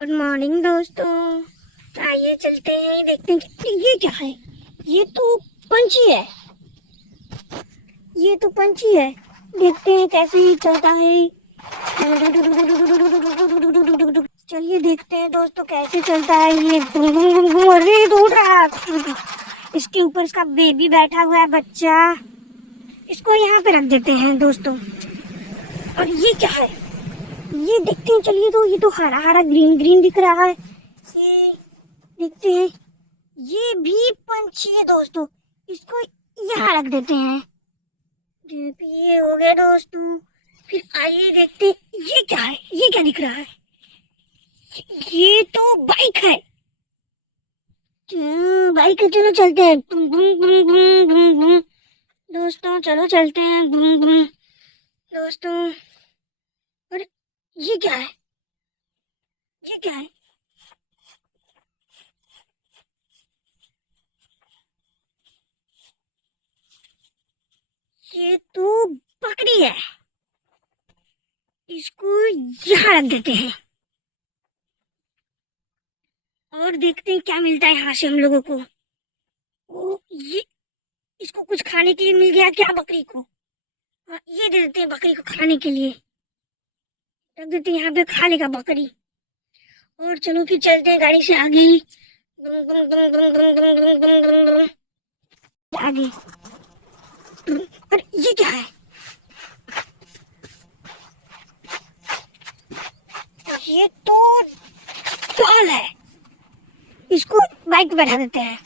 Good morning दोस्तों। आइए चलते हैं, देखते हैं कि ये क्या है। ये तो पंछी है, ये तो पंछी है। देखते हैं कैसे ये चलता है। चलिए देखते हैं दोस्तों कैसे चलता है ये। अरे तो उड़ रहा है। इसके ऊपर इसका बेबी बैठा हुआ है, बच्चा। इसको यहाँ पे रख देते हैं दोस्तों। और ये क्या है, ये देखते हैं। चलिए, तो ये तो हरा हरा ग्रीन ग्रीन दिख रहा है। ये देखते हैं, ये भी पंछी है दोस्तों। इसको यहाँ रख देते हैं। ये हो गया दोस्तों। फिर आइए देखते हैं, ये क्या है, ये क्या दिख रहा है। ये तो बाइक है। बाइक है, चलो चलते हैं। दोस्तों चलो चलते हैं दोस्तों। और ये क्या है, ये क्या है। ये तो बकरी है। इसको यहाँ रख देते हैं और देखते हैं क्या मिलता है यहाँ से हम लोगों को। ओ, ये इसको कुछ खाने के लिए मिल गया क्या बकरी को। हाँ, ये दे देते हैं बकरी को खाने के लिए। रख देते हैं यहाँ पे, खा लेगा बकरी। और चलो फिर चलते हैं गाड़ी से आगे। आगे। और ये क्या है, ये तो डॉल है। इसको बाइक पे बैठा देते हैं।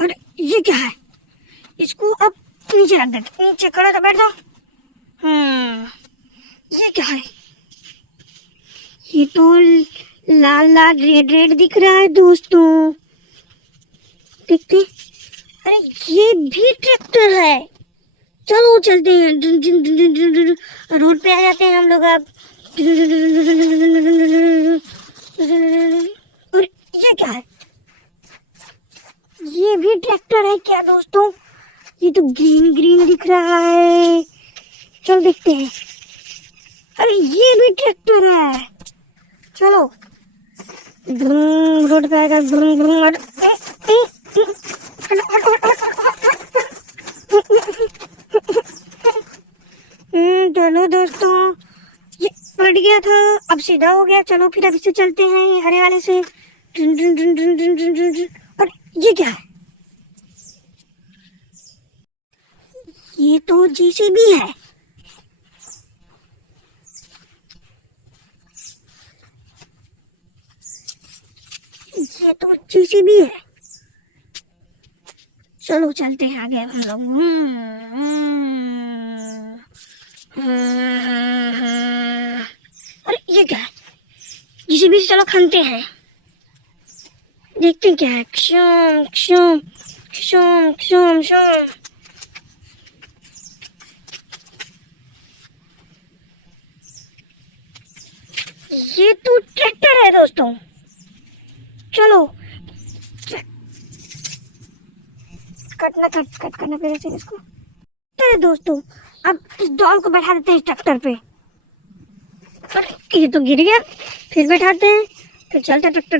और ये क्या है, इसको अब नीचे रख देते। नीचे खड़ा कर बैठ जाओ। ये क्या है, ये तो लाल लाल रेड रेड दिख रहा है दोस्तों। देखते, अरे ये भी ट्रैक्टर है। चलो चलते हैं। रोड पे आ जाते हैं हम लोग अब। और ये क्या है, ये भी ट्रैक्टर है क्या दोस्तों। ये तो ग्रीन ग्रीन दिख रहा है। चलो देखते हैं। अरे ये भी ट्रैक्टर है। चलो रोड पे आएगा। चलो दोस्तों, ये पलट गया था, अब सीधा हो गया। चलो फिर अभी से चलते हैं हरे वाले से। और ये क्या है, ये तो जेसीबी है। ये तो जेसीबी है। चलो चलते हैं आगे हम लोग। अरे ये क्या है, जेसीबी से चलो खनते हैं। देखते हैं क्या है। क्षम क्षम क्षम क्षम क्षम। ये तो ट्रैक्टर है दोस्तों। चलो कट करना पड़ेगा इसको। अरे दोस्तों, अब इस डॉल को बैठा देते हैं ट्रैक्टर पे। ये तो गिर गया, फिर बैठाते हैं। फिर चलता ट्रैक्टर।